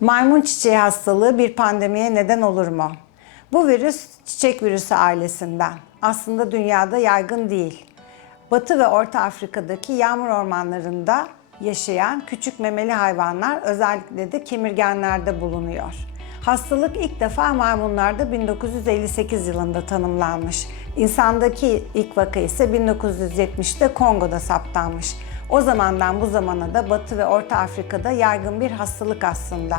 Maymun çiçeği hastalığı bir pandemiye neden olur mu? Bu virüs çiçek virüsü ailesinden. Aslında dünyada yaygın değil. Batı ve Orta Afrika'daki yağmur ormanlarında yaşayan küçük memeli hayvanlar özellikle de kemirgenlerde bulunuyor. Hastalık ilk defa maymunlarda 1958 yılında tanımlanmış. İnsandaki ilk vaka ise 1970'te Kongo'da saptanmış. O zamandan bu zamana da Batı ve Orta Afrika'da yaygın bir hastalık aslında.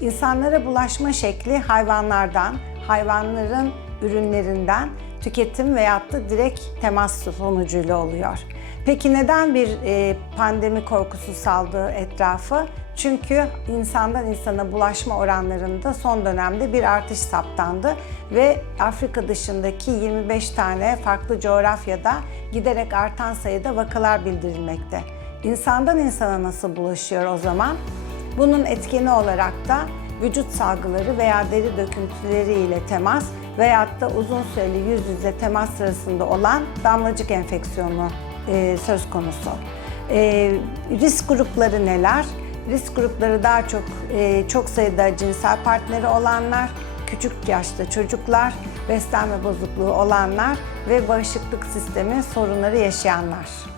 İnsanlara bulaşma şekli hayvanlardan, hayvanların ürünlerinden tüketim veyahut da direkt temas sonucuyla oluyor. Peki neden bir e, pandemi korkusu saldığı etrafı? Çünkü insandan insana bulaşma oranlarında son dönemde bir artış saptandı ve Afrika dışındaki 25 tane farklı coğrafyada giderek artan sayıda vakalar bildirilmekte. İnsandan insana nasıl bulaşıyor o zaman? Bunun etkeni olarak da vücut salgıları veya deri döküntüleri ile temas veyahut da uzun süreli yüz yüze temas sırasında olan damlacık enfeksiyonu e, söz konusu. E, risk grupları neler? Risk grupları daha çok e, çok sayıda cinsel partneri olanlar, küçük yaşta çocuklar, beslenme bozukluğu olanlar ve bağışıklık sistemi sorunları yaşayanlar.